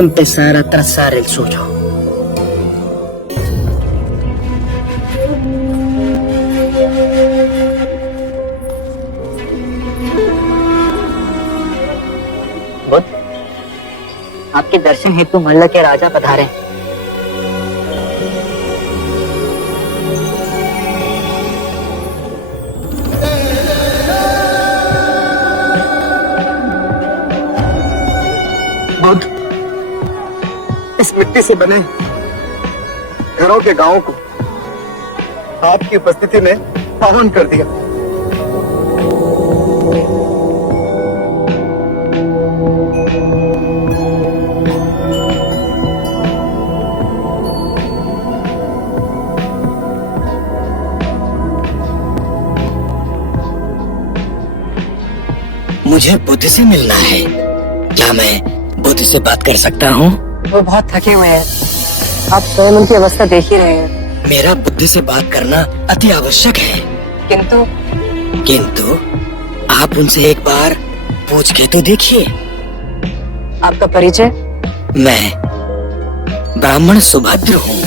empezar a trazar el suyo. Buddha, आपके दर्शन हेतु मल्ल के राजा पधारे। बुद्ध, इस मिट्टी से बने घरों के गांवों को आपकी उपस्थिति ने पावन कर दिया। मुझे बुद्ध से मिलना है। क्या मैं बुद्ध से बात कर सकता हूँ? वो बहुत थके हुए हैं। आप स्वयं उनकी अवस्था देख ही रहे हैं। मेरा बुद्ध से बात करना अति आवश्यक है। किंतु आप उनसे एक बार पूछ के तो देखिए। आपका परिचय? मैं ब्राह्मण सुभद्र हूँ।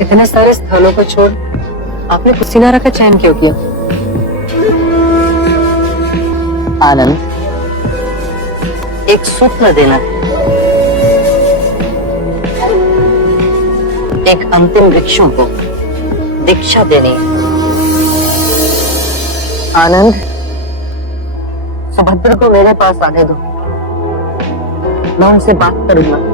इतने सारे स्थानों को छोड़ आपने कुशीनारा का चयन क्यों किया? आनंद, एक सूत्र देना, एक अंतिम भिक्षु को दीक्षा देनी। आनंद, सुभद्र को मेरे पास आने दो, मैं उनसे बात करूंगा।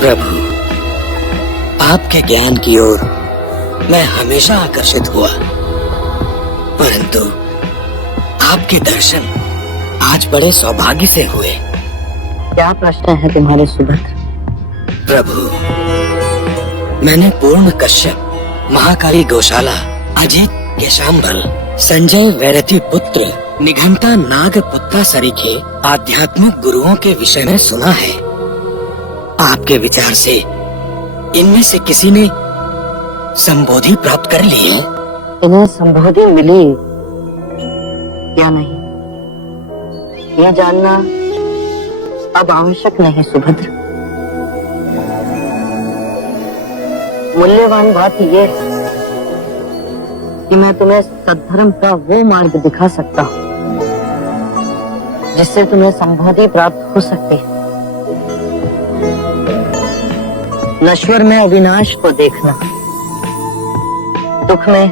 प्रभु, आपके ज्ञान की ओर मैं हमेशा आकर्षित हुआ, परंतु आपके दर्शन आज बड़े सौभाग्य से हुए। क्या प्रश्न है तुम्हारे सुभद्र? प्रभु, मैंने पूर्ण कश्यप, महाकाली गौशाला, अजित केशांबल, संजय वैरति पुत्र, निघंटा नागपुत्ता सरी के आध्यात्मिक गुरुओं के विषय में सुना है। आपके विचार से इनमें से किसी ने संबोधि प्राप्त कर ली है? इन्हें संबोधि मिली या नहीं, यह जानना अब आवश्यक नहीं सुभद्र। मूल्यवान बात यह है कि मैं तुम्हें सद्धर्म का वो मार्ग दिखा सकता हूँ जिससे तुम्हें संबोधि प्राप्त हो सकती है। नश्वर में अविनाश को देखना, दुख में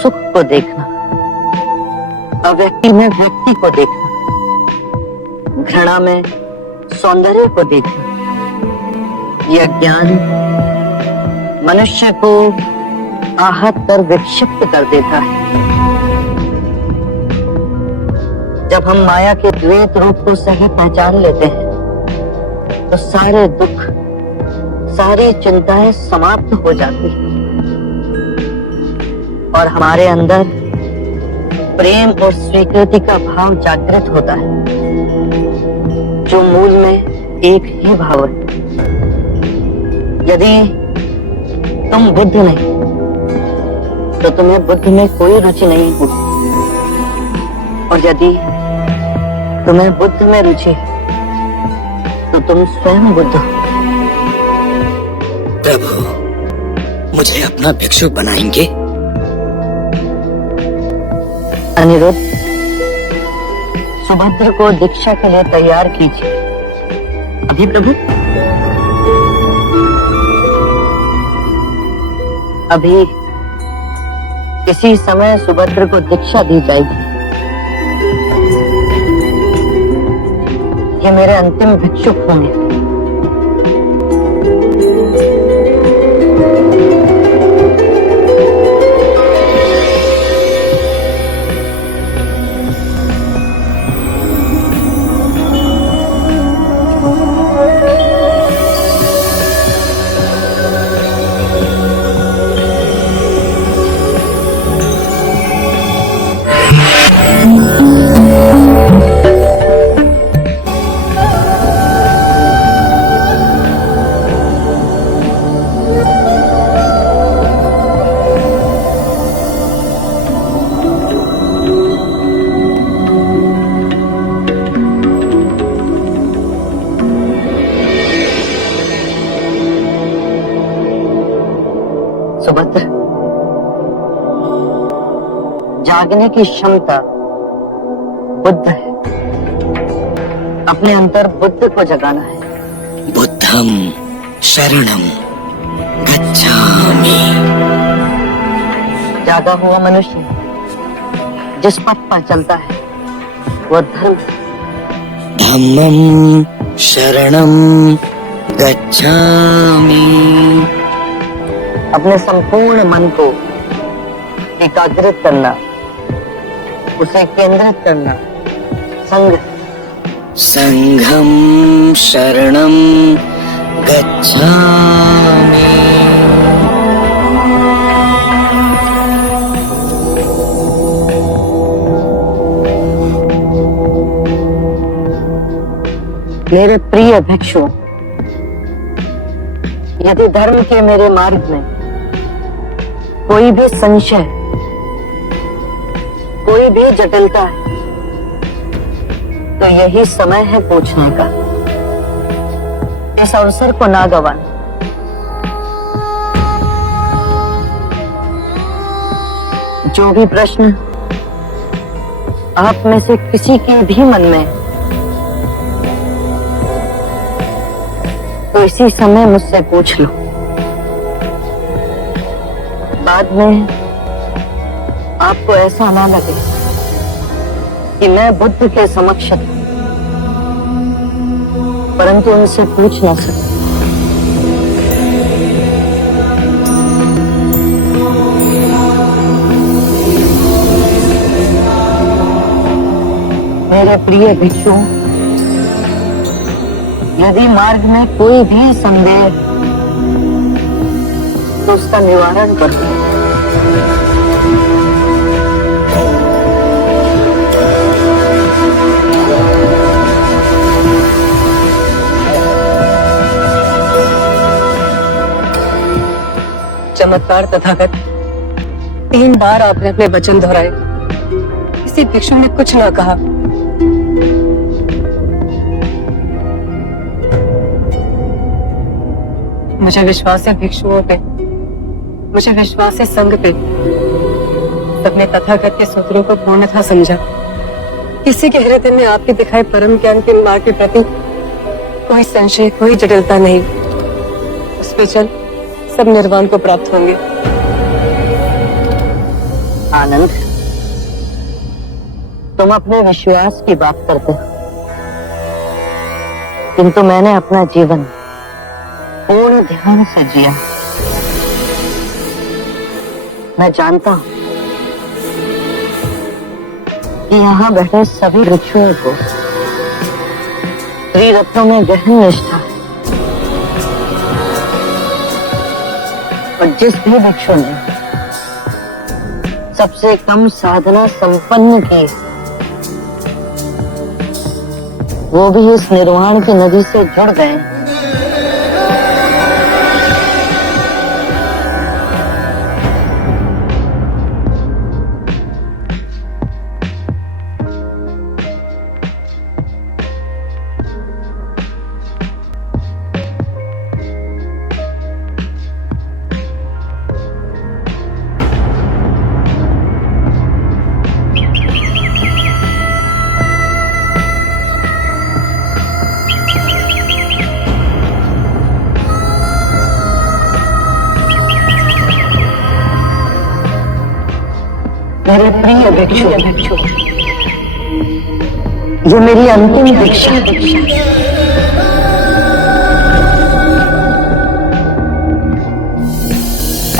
सुख को देखना, अव्यक्ति में व्यक्ति को देखना, घृणा में सौंदर्य को देखना, यह ज्ञान मनुष्य को आहत कर विक्षिप्त कर देता है। जब हम माया के द्वैत रूप को सही पहचान लेते हैं तो सारे दुख, सारी चिंताएं समाप्त हो जाती हैं और हमारे अंदर प्रेम और स्वीकृति का भाव जागृत होता है, जो मूल में एक ही भाव है। यदि तुम बुद्ध नहीं तो तुम्हें बुद्ध में कोई रुचि नहीं होगी, और यदि तुम्हें बुद्ध में रुचि है तो तुम स्वयं बुद्ध हो। प्रभु, मुझे अपना भिक्षु बनाएंगे? अनिरुद्ध, सुभद्र को दीक्षा के लिए तैयार कीजिए। अभी प्रभु? अभी इसी समय सुभद्र को दीक्षा दी जाएगी। ये मेरे अंतिम भिक्षुक होंगे। जागने की क्षमता बुद्ध है। अपने अंतर बुद्ध को जगाना है। बुद्धम शरणम गच्छामि। जागा हुआ मनुष्य जिस पथ पर चलता है वह धर्म। धम्मम शरणम गच्छामि। अपने संपूर्ण मन को एकाग्रित करना, उसे केंद्रित करना संघ। संघम शरणम गच्छामि। मेरे प्रिय भिक्षु, यदि धर्म के मेरे मार्ग में कोई भी संशय, कोई भी जटिलता है, तो यही समय है पूछने का। इस अवसर को ना गवाएं। जो भी प्रश्न आप में से किसी के भी मन में, तो इसी समय मुझसे पूछ लो। बाद में आपको ऐसा ना लगे कि मैं बुद्ध के समक्ष था, परंतु उनसे पूछ ना सका। मेरे प्रिय भिक्षु, यदि मार्ग में कोई भी संदेह तो उसका निवारण कर दो। चमत्कार तथागत, 3 बार आपने अपने वचन दोहराए। किसी भिक्षु ने कुछ ना कहा। मुझे विश्वास है भिक्षुओं पे, मुझे विश्वास है संघ पे। सबने तथागत के सूत्रों को पूर्णतः समझा। किसी के हृदय में आपके दिखाए परम ज्ञान के मार्ग के प्रति कोई संशय, कोई जटिलता नहीं। उस पे चल सब निर्वाण को प्राप्त होंगे। आनंद, तुम अपने विश्वास की बात करते हो, किंतु मैंने अपना जीवन पूर्ण ध्यान से जिया। मैं जानता हूं कि यहाँ बैठे सभी भिक्षुओं को त्रिरत्नों में गहन निष्ठा है, और जिस भी भिक्षु ने सबसे कम साधना संपन्न की, वो भी इस निर्वाण की नदी से जुड़ गए। मेरे प्रिय भिक्षु, ये मेरी अंतिम दीक्षा है।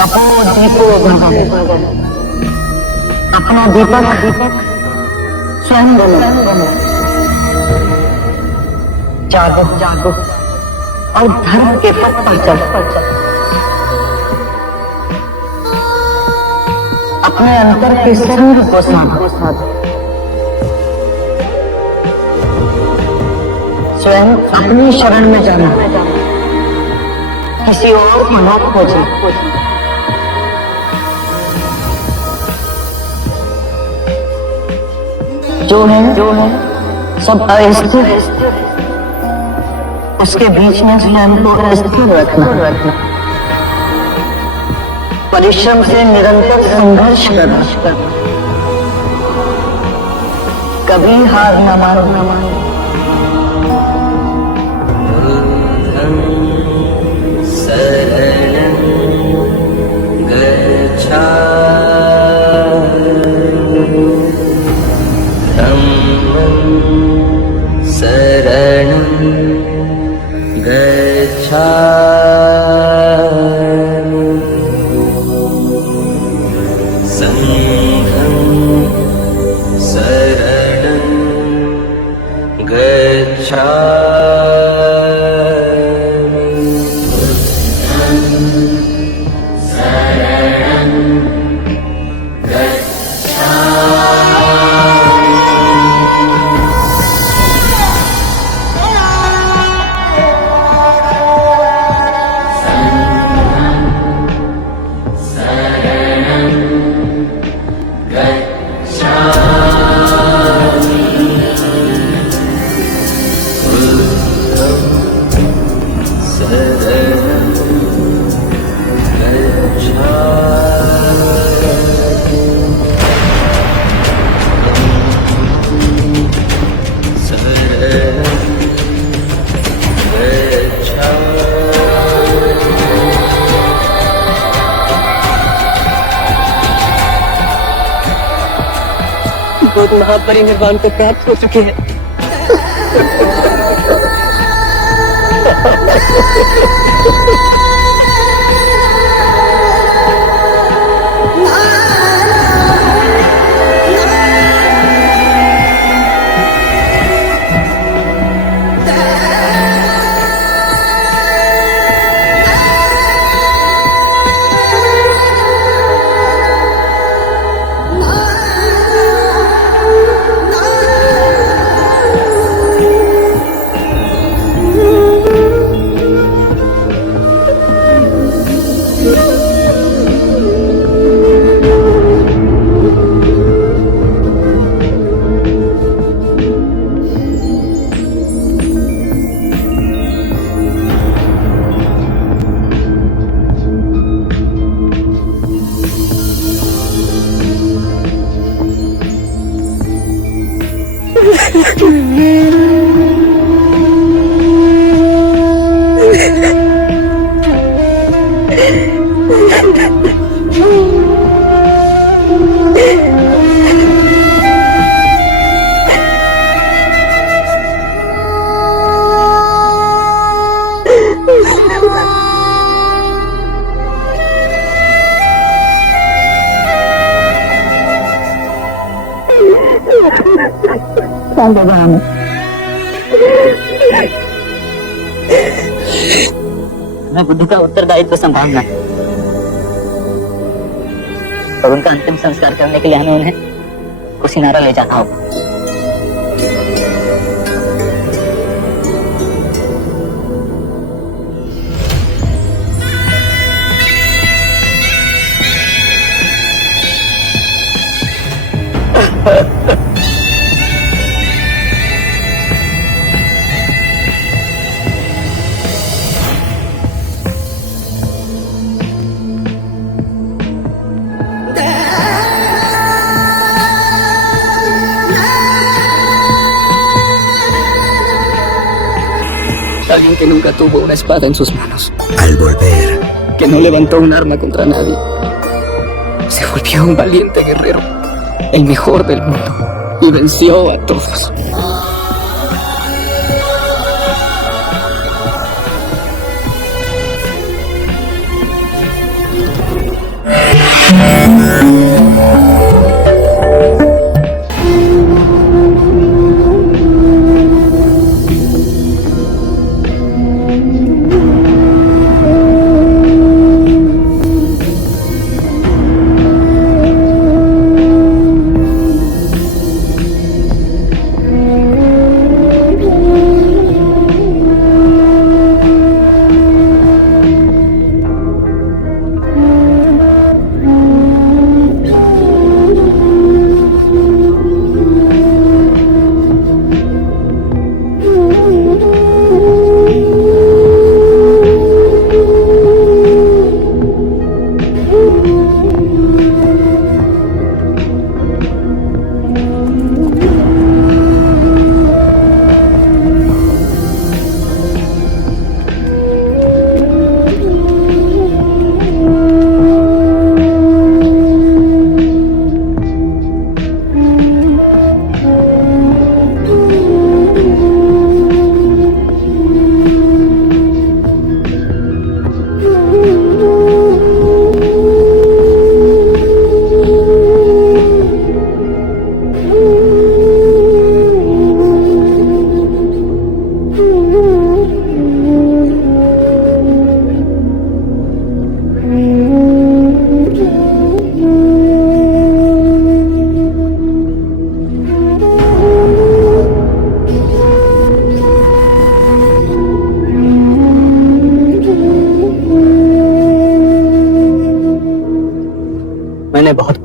अपो दीपो भव, अपना दीपक स्वयं बनो। जागो और धर्म के पथ पर चलो। अपने अंतर के संग को साधो। स्वयं अपनी शरण में जाना, किसी और को न खोजे। जो है सब अस्थिर, उसके बीच में स्वयं को अस्थिर रखना। परिश्रम से निरंतर संघर्ष करना, कभी हार न मानो न मानो। शरणं गच्छामि धम्मं शरणं गच्छामि संघं शरणं गच्छामि बहुत महापरिनिर्वाण को प्राप्त हो चुके हैं। भगवान, मैं बुद्धू का उत्तरदायित्व संभालना है और उनका अंतिम संस्कार करने के लिए हमें उन्हें कुशीनारा ले जाना होगा। Alguien que nunca tuvo una espada en sus manos, Al volver, que no levantó un arma contra nadie, se volvió un valiente guerrero, el mejor del mundo, y venció a todos.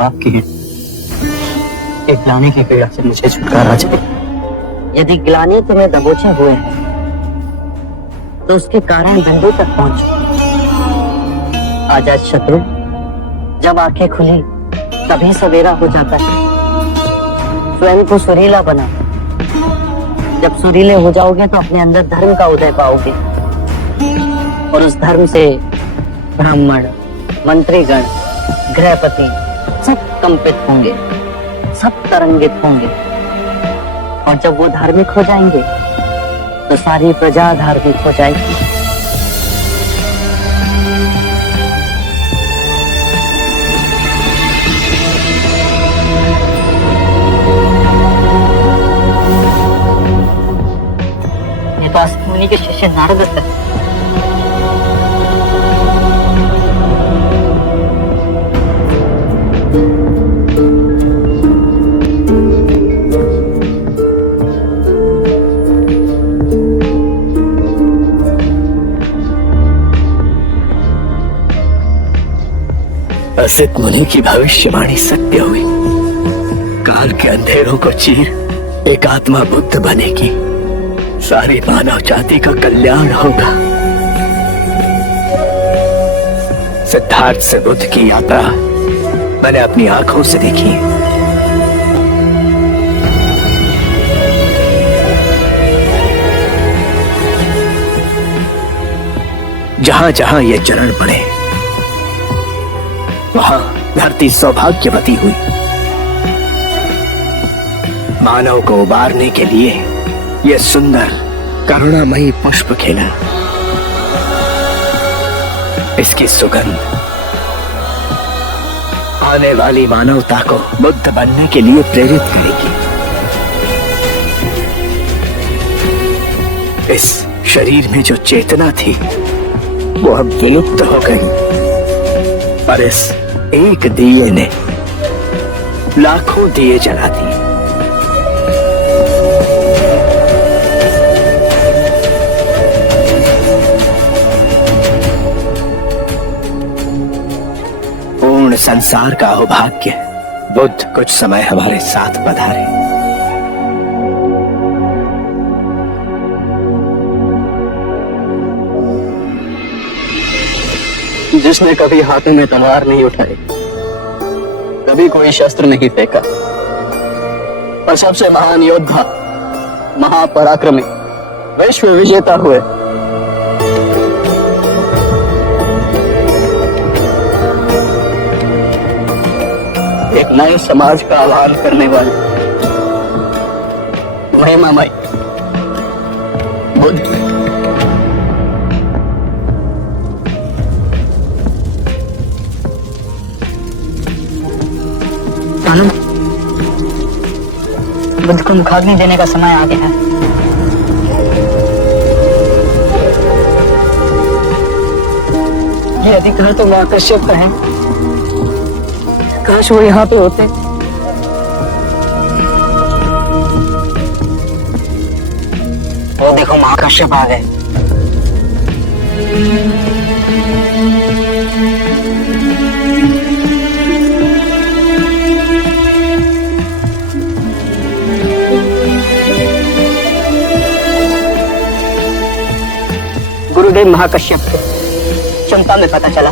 पाप की है कि ग्लानि की पीड़ा से मुझे छुटकारा चाहिए। यदि ग्लानि तुम्हें दबोचे हुए है तो उसके कारण बिंदु तक पहुंचो। आजाद शत्रु, जब आंखें खुली तभी सवेरा हो जाता है। स्वयं को सुरीला बना। जब सुरीले हो जाओगे तो अपने अंदर धर्म का उदय पाओगे और उस धर्म से ब्राह्मण, मंत्रीगण, गृहपति सब कंपित होंगे, सब तरंगित होंगे। और जब वो धार्मिक हो जाएंगे तो सारी प्रजा धार्मिक हो जाएगी। ये तो अगस्त्य मुनि के शिष्य नारद है। अगस्त्य मुनि की भविष्यवाणी सत्य हुई। काल के अंधेरों को चीर एक आत्मा बुद्ध बनेगी। सारी मानव जाति का कल्याण होगा। सिद्धार्थ से बुद्ध की यात्रा मैंने अपनी आंखों से देखी है। जहां जहां ये चरण पड़े वहां धरती सौभाग्यवती हुई। मानव को उबारने के लिए यह सुंदर करुणामयी पुष्प खिला। इसकी सुगंध आने वाली मानवता को बुद्ध बनने के लिए प्रेरित करेगी। इस शरीर में जो चेतना थी वो अब विलुप्त हो गई, पर इस एक दिए ने लाखों दिए जला दिए। पूर्ण संसार का अभाग्य बुद्ध कुछ समय हमारे साथ पधारे। जिसने कभी हाथों में तलवार नहीं उठाई, कभी कोई शस्त्र नहीं फेंका, और सबसे महान योद्धा, महापराक्रमी, विश्व विजेता हुए। एक नए समाज का आह्वान करने वाले महिमामय बुद्ध। बुद्ध को मुखाग्नि देने का समय आ गया है। ये अधिकार तो मां कश्यप का है। काश वो यहाँ पे होते। वो देखो मां कश्यप आ गए। गुरुदेव महाकश्यप को चंपा में पता चला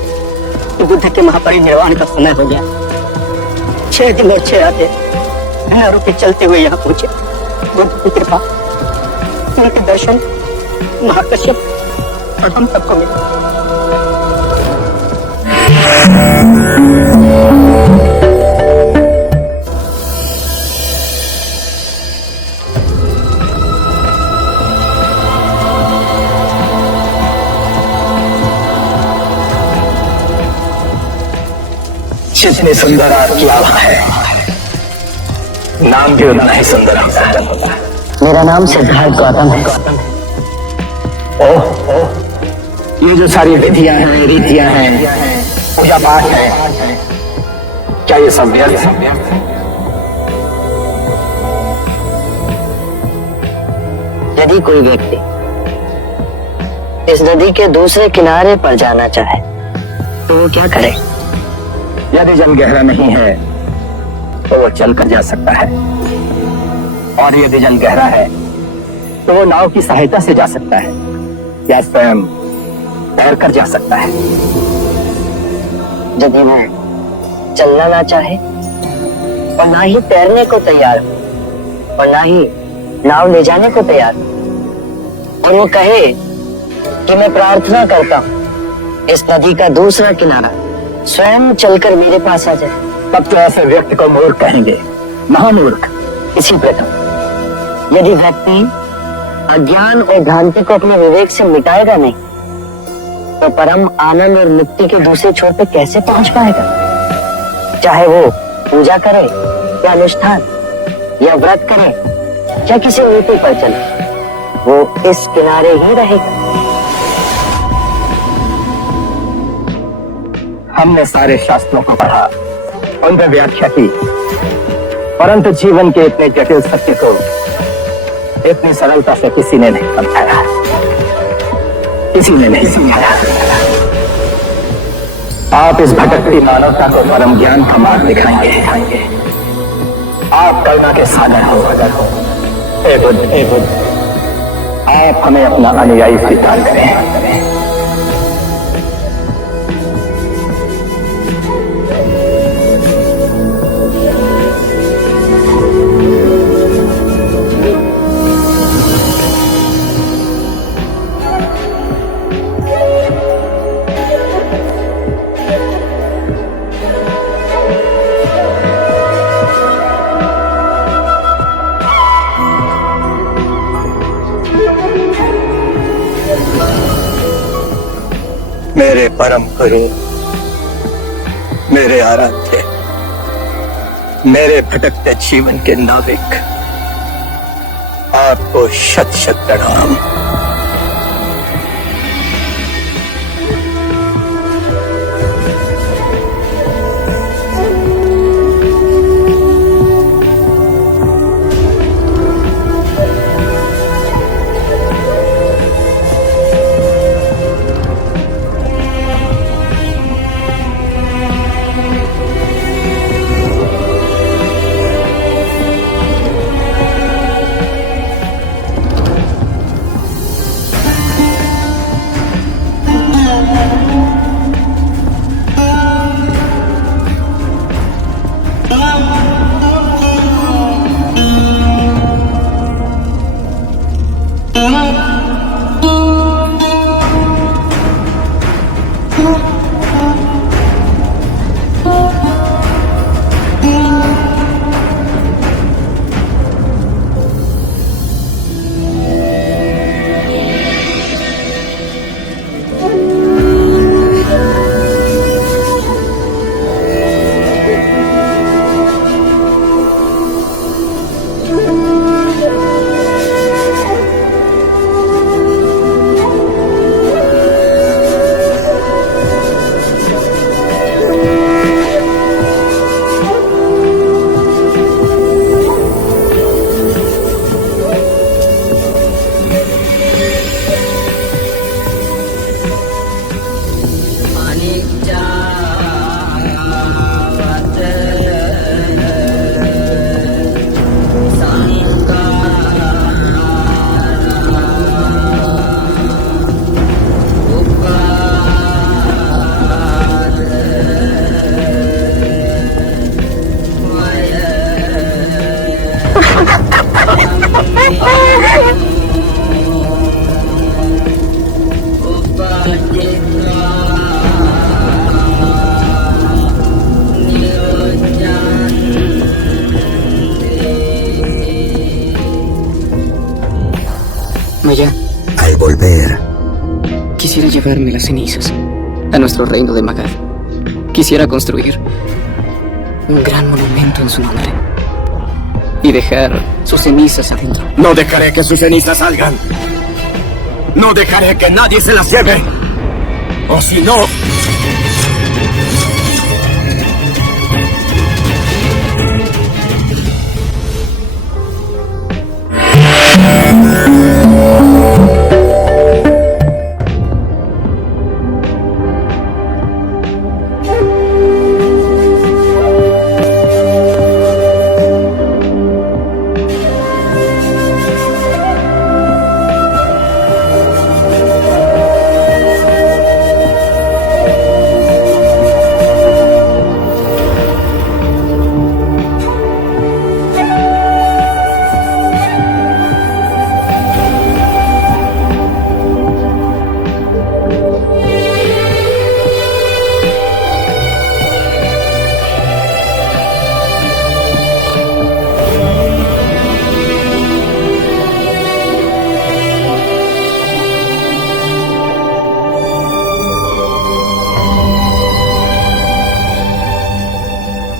कि बुद्ध के महापरिनिर्वाण का समय हो गया। 6 दिन और 6 रातें बिना रुके चलते हुए यहाँ पहुंचे। बुद्ध की कृपा, उनके दर्शन महाकश्यप और हम सबको मिले। जितनी सुंदर आपकी आभा है, नाम भी उतना ही सुंदर होता है। मेरा नाम सिद्धार्थ गौतम है। ओह, ये जो सारी विधियां हैं, रीतियां हैं, पूजा पाठ है, क्या ये सब व्यर्थ है? यदि कोई व्यक्ति इस नदी के दूसरे किनारे पर जाना चाहे तो वो क्या करे? यदि जल गहरा नहीं है तो वो चल कर जा सकता है, और यदि जल गहरा है तो वो नाव की सहायता से जा सकता है या स्वयं तैर कर जा सकता है। यदि मैं चलना ना चाहे और ना ही तैरने को तैयार हो और ना ही नाव ले जाने को तैयार हो, और वो कहे कि मैं प्रार्थना करता हूँ इस नदी का दूसरा किनारा स्वयं चलकर मेरे पास आ जाए, तब तो ऐसे व्यक्ति को मूर्ख कहेंगे, महामूर्ख। इसी प्रकार यदि व्यक्ति अज्ञान और भ्रांति को अपने विवेक से मिटाएगा नहीं तो परम आनंद और मुक्ति के दूसरे छोर पे कैसे पहुंच पाएगा? चाहे वो पूजा करे या अनुष्ठान या व्रत करे या किसी नीति पर चले, वो इस किनारे ही रहेगा। हमने सारे शास्त्रों को पढ़ा, उनमें व्याख्या की, परंतु जीवन के इतने जटिल सत्य को इतनी सरलता से किसी ने नहीं समझाया, किसी ने नहीं समझाया। आप इस भटकती मानवता को परम ज्ञान का मार्ग दिखाएंगे। आप करुणा के सागर हो। हे बुद्ध, हे बुद्ध, आप हमें अपना अनुयायी स्वीकार करें। मेरे परम गुरु, मेरे आराध्य, मेरे भटकते जीवन के नाविक, आपको शत शत प्रणाम। Al volver, Quisiera llevarme las cenizas a nuestro reino de Magad. Quisiera construir un gran monumento en su nombre y dejar sus cenizas adentro. No dejaré que sus cenizas salgan. No dejaré que nadie se las lleve. O si no...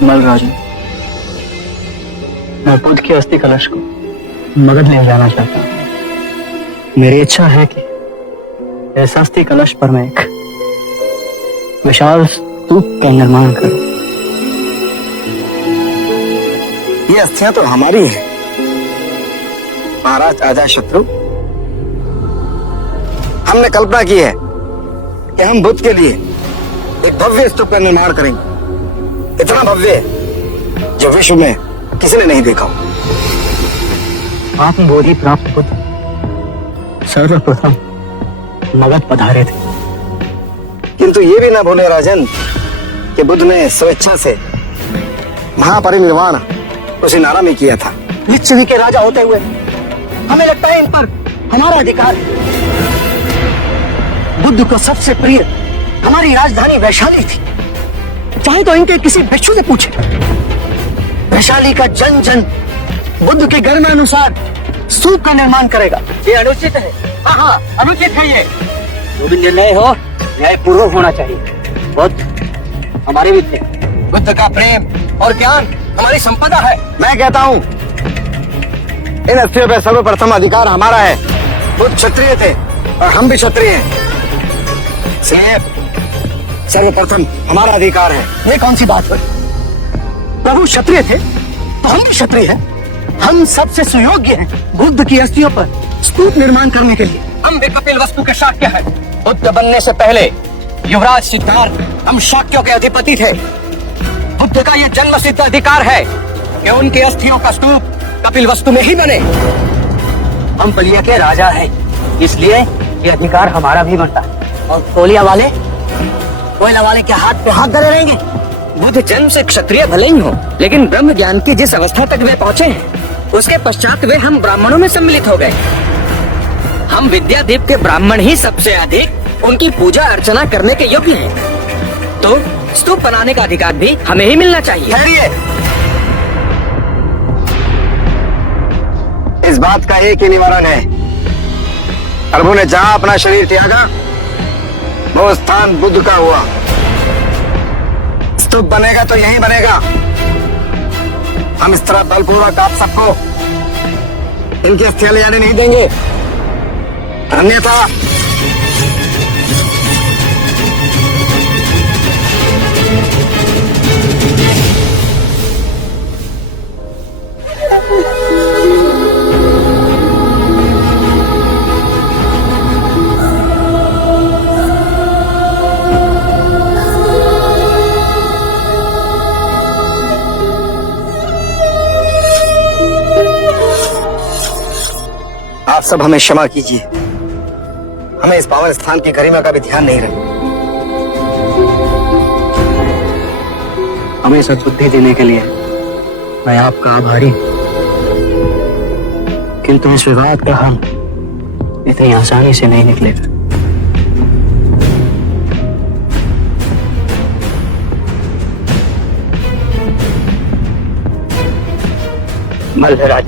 मलराजन, मैं बुद्ध के अस्थि कलश को मगध ले जाना चाहता हूँ। मेरी इच्छा है कि इस अस्थि कलश पर मैं एक विशाल स्तूप का निर्माण करूं। ये अस्थियां तो हमारी हैं महाराज अजातशत्रु। हमने कल्पना की है कि हम बुद्ध के लिए एक भव्य स्तूप का निर्माण करेंगे, इतना भव्य जो विश्व में किसी ने नहीं देखा हो। आत्मबोधि प्राप्त बुद्ध सर्वप्रथम मगध पधारे थे। किंतु ये भी ना भूले राजन कि बुद्ध ने स्वेच्छा से महापरिनिर्वाण उसी नारा में किया था। लिच्छवी के राजा होते हुए हमें लगता है इन पर हमारा अधिकार है। बुद्ध को सबसे प्रिय हमारी राजधानी वैशाली थी। चाहे तो इनके किसी भिक्षु से पूछे। वैशाली का जन जन बुद्ध के गर्मानुसार स्तूप का निर्माण करेगा। ये अनुचित है। हाँ, अनुचित है ये। जो भी निर्णय हो न्यायपूर्वक होना चाहिए। बुद्ध हमारे मित्र हैं। बुद्ध का प्रेम और ज्ञान हमारी संपदा है। मैं कहता हूँ इन अस्थियों पे सर्वप्रथम अधिकार हमारा है। बुद्ध क्षत्रिय थे और हम भी क्षत्रिय हैं, इसलिए सर्वप्रथम हमारा अधिकार है। ये कौन सी बात हुई? प्रभु क्षत्रिय थे तो हम भी क्षत्रिय हैं। हम सबसे सुयोग्य हैं बुद्ध की अस्थियों पर स्तूप निर्माण करने के लिए। हम भी कपिल वस्तु के शाक्य हैं। बुद्ध बनने से पहले युवराज सिद्धार्थ हम शाक्यों के अधिपति थे। बुद्ध का यह जन्म सिद्ध अधिकार है कि उनकी अस्थियों का स्तूप कपिल वस्तु में ही बने। हम बलिया के राजा हैं, इसलिए ये अधिकार हमारा भी बनता है। और कोयला वाले के हाथ पे हाथ धरे रहेंगे। बुद्ध जन्म से क्षत्रिय भले ही हो, लेकिन ब्रह्म ज्ञान की जिस अवस्था तक वे पहुंचे हैं उसके पश्चात वे हम ब्राह्मणों में सम्मिलित हो गए। हम विद्यादीप के ब्राह्मण ही सबसे अधिक उनकी पूजा अर्चना करने के योग्य हैं। तो स्तूप बनाने का अधिकार भी हमें ही मिलना चाहिए। ठहरिए, इस बात का एक ही निवारण है। प्रभु ने जहां अपना शरीर त्यागा वो स्थान बुद्ध का हुआ। स्तूप बनेगा तो यहीं बनेगा। हम इस तरह बलपूर्वक आप सबको इनकी अस्थियां ले जाने नहीं देंगे, अन्यथा आप सब हमें क्षमा कीजिए। हमें इस पावन स्थान की गरिमा का भी ध्यान नहीं रहा। हमें सद्बुद्धि देने के लिए मैं आपका आभारी हूं। किंतु इस विवाद का हल इतनी आसानी से नहीं निकलेगा। मल्लराज,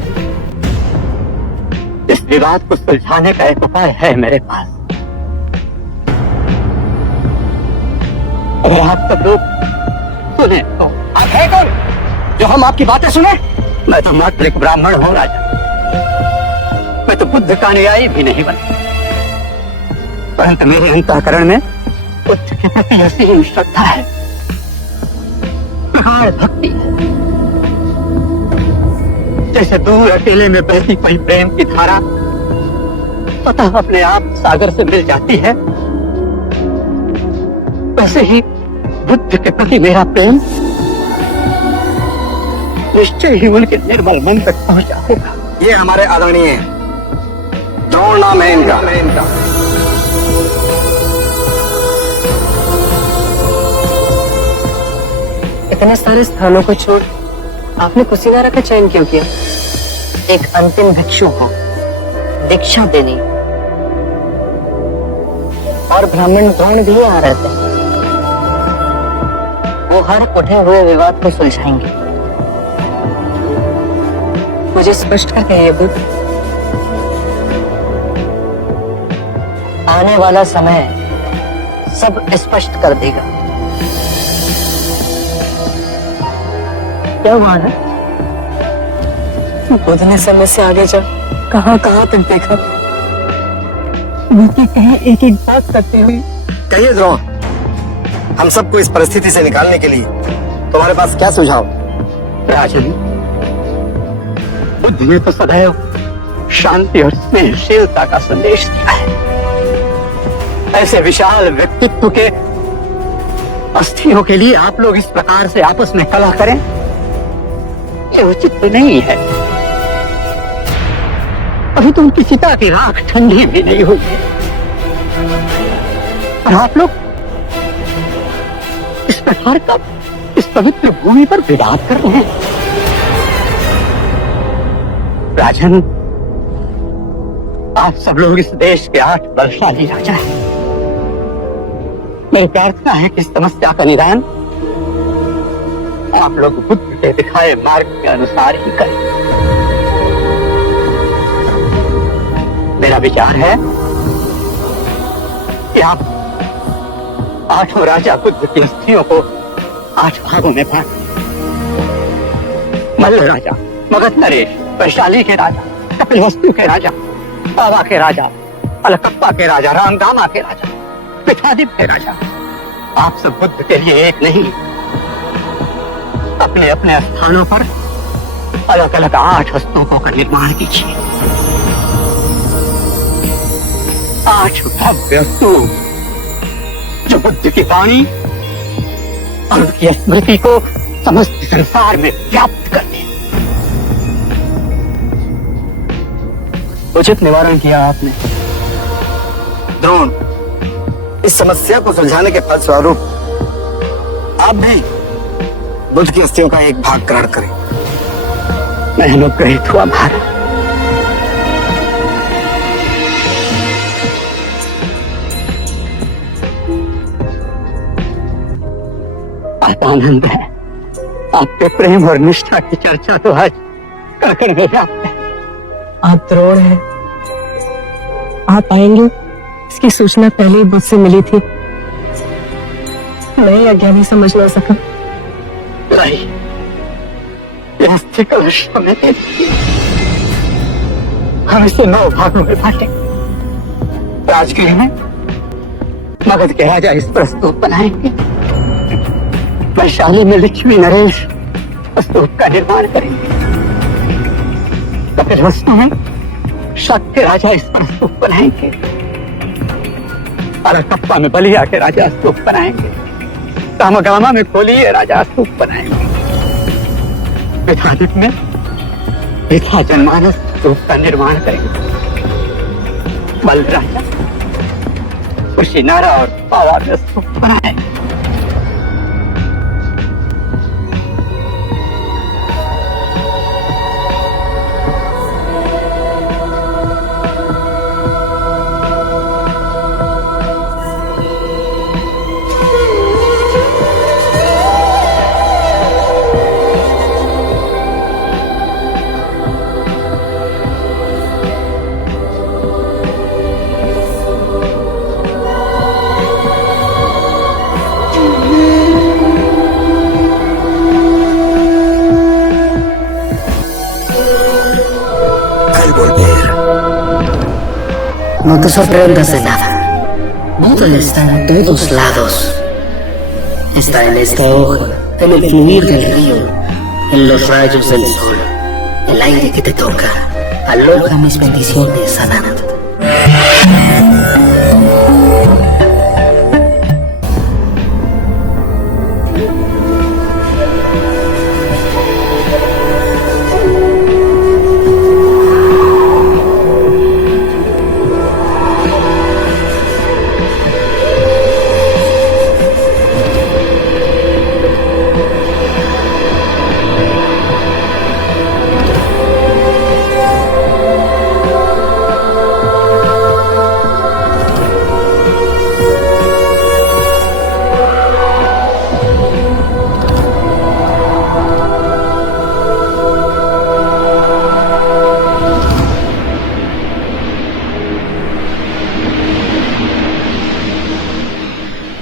इस विवाद को सुलझाने का एक उपाय है मेरे पास। अगर आप सब लोग सुने तो। आप है कौन जो हम आपकी बातें सुने? मैं तो मात्र एक ब्राह्मण हूं राजा। मैं तो बुद्ध का अनुयायी भी नहीं बना, परंतु मेरे अंतःकरण में बुद्ध के प्रति असीम श्रद्धा है, प्रगाढ़ भक्ति है। जैसे दूर अकेले में बहती कोई प्रेम की धारा स्वतः अपने आप सागर से मिल जाती है, वैसे ही बुद्ध के प्रति मेरा प्रेम निश्चय ही उनके निर्मल मन तक पहुंच जाएगा। ये हमारे आदरणीय हैं, तोड़ना मैं इनका। इतने सारे स्थानों को छोड़ आपने कुशीनारा का चयन क्यों किया? एक अंतिम भिक्षु को दीक्षा देनी और ब्राह्मण द्रोण भी आ रहे थे। वो हर उठे हुए विवाद को सुलझाएंगे। मुझे स्पष्ट कर कहिए बुद्ध। आने वाला समय सब स्पष्ट कर देगा। क्या हुआ है? बुद्ध ने समय से आगे जा कहाँ कहाँ तक देखा, मुझे कहा एक एक बात करते हुए। कहिए द्रोण, हम सबको इस परिस्थिति से निकालने के लिए तुम्हारे पास क्या सुझाव? राजन, बुद्ध ने तो सदैव शांति और स्नेहशीलता का संदेश दिया है। ऐसे विशाल व्यक्तित्व के अस्थियों के लिए आप लोग इस प्रकार से आपस में कलह करें, ये उचित नहीं है। अभी तो उनकी चिता की राख ठंडी भी नहीं हुई है और आप लोग इस प्रकार का इस पवित्र भूमि पर विवाद कर रहे हैं। राजन, आप सब लोग इस देश के 8 बलशाली राजा हैं। मेरी प्रार्थना है कि इस समस्या का निदान आप लोग बुद्ध के दिखाए मार्ग के अनुसार ही करें। मेरा विचार है कि आप 8 राजा बुद्ध की अस्थियों को 8 भागों में बांट, मल्ल राजा, मगध नरेश, वैशाली के राजा, कपिलवस्तु के राजा, बाबा के राजा, अलकप्पा के राजा, रामगामा के राजा, पिठादिप के राजा, आप सब बुद्ध के लिए एक नहीं, अपने अपने स्थानों पर अलग अलग 8 स्तूपों का निर्माण कीजिए। 8 भव्य स्तूप जो बुद्ध की वाणी और उनकी स्मृति को समस्त संसार में व्याप्त कर दे। उचित निवारण किया आपने। द्रोण, इस समस्या को सुलझाने के फलस्वरूप आप भी बुद्ध की अस्थियों का एक भाग ग्रहण करें। मैं अनुग्रहित हुआ महाराज। आप आनंद है, आपके प्रेम और निष्ठा की चर्चा तो आज कण में व्याप्त है। आप द्रोण हैं, आप आएंगे इसकी सूचना पहले ही मुझसे मिली थी। मैं अज्ञानी समझ ना सका। लाई, यह अस्थि कलश हमें दे दीजिए। हम इसे 9 भागों में बांटे। राजगीर में मगध के राजा इस पर स्तूप बनाएंगे, वैशाली में लक्ष्मी नरेश स्तूप का निर्माण करेंगे, कपिलवस्तु में शक के राजा इस पर स्तूप बनाएंगे, अलकप्पा में बलिया के राजा स्तूप बनाएंगे, कामगामा में कोलिये राजा स्तूप बनाएंगे, पिठादिप में पिता जनमानस स्तूप का निर्माण करेंगे, बल राजा कुशीनारा और पावा में स्तूप बनाएंगे। No te sorprendas de nada. Buda está en todos lados. Está en esta hoja, en el fluir del río, en los rayos del sol, el aire que te toca. Aloja mis bendiciones, Anand.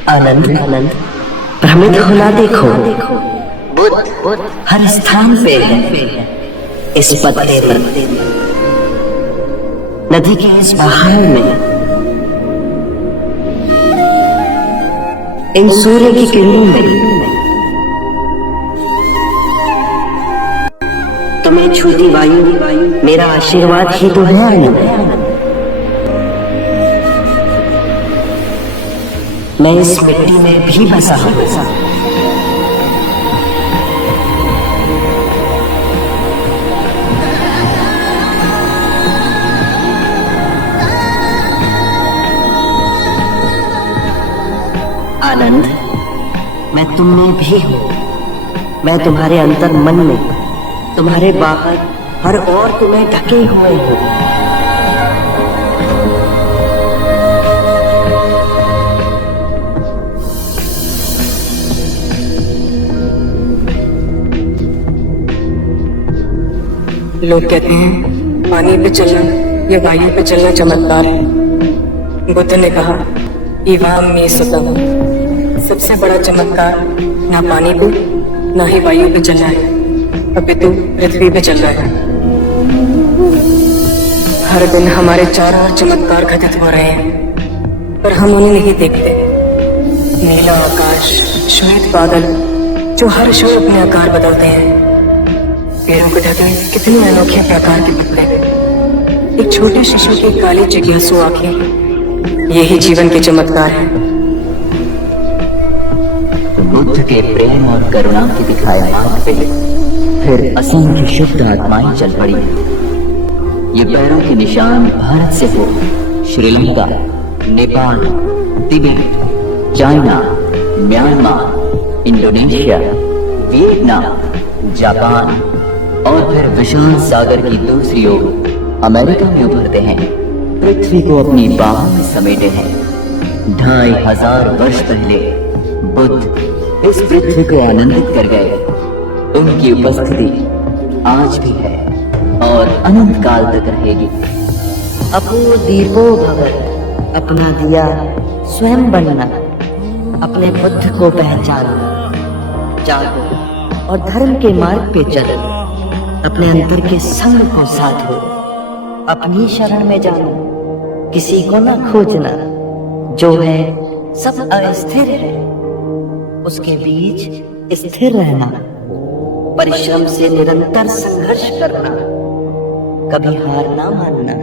आनंद, भ्रमित होना देखो। बुद्ध हर स्थान पे है, इस पत्ते पर, नदी के इस बहाव में, इन सूर्य की किरणों में। तुम्हें छूती वायु मेरा आशीर्वाद ही तो है अनु। मैं इस मिट्टी में भी बसा हूं। आनंद, मैं तुम में भी हूं। मैं तुम्हारे अंतर मन में, तुम्हारे बाहर हर ओर तुम्हें ढके हुए हूं। लोग कहते हैं पानी पे चलना या वायु पे चलना चमत्कार है। बुद्ध ने कहा इवाम में सतम, सबसे बड़ा चमत्कार ना पानी पे ना ही वायु पे चलना है, अपितु पृथ्वी पे चल रहा है। हर दिन हमारे चारों ओर चमत्कार घटित हो रहे हैं, पर हम उन्हें नहीं देखते। नीला आकाश, श्वेत बादल जो हर क्षण अपने आकार बदलते हैं, पेड़ों के ढके कितने अनोखे प्रकार के पत्ते, एक छोटे शिशु की काली जिज्ञासु आंखें, यही जीवन के चमत्कार है। बुद्ध के प्रेम और करुणा के दिखाए मार्ग पे फिर असंख्य शुद्ध आत्माएं चल पड़ी। ये पैरों के निशान भारत से हो Sri Lanka, Nepal, Tibet, China, Myanmar, Indonesia, Vietnam, Japan और फिर विशाल सागर की दूसरी ओर अमेरिका में उभरते हैं। पृथ्वी को अपनी बाहों में समेटे हैं। 2500 वर्ष पहले बुद्ध इस पृथ्वी को आनंदित कर गए। उनकी उपस्थिति आज भी है और अनंत काल तक रहेगी। अपो दीपो भव, अपना दिया स्वयं बनना, अपने बुद्ध को पहचानो, जागो और धर्म के मार्ग पे चलो। अपने अंतर के संग को साधो, अपनी शरण में जानो, किसी को न खोजना। जो है सब अस्थिर है, उसके बीच स्थिर रहना, परिश्रम से निरंतर संघर्ष करना, कभी हार ना मानना।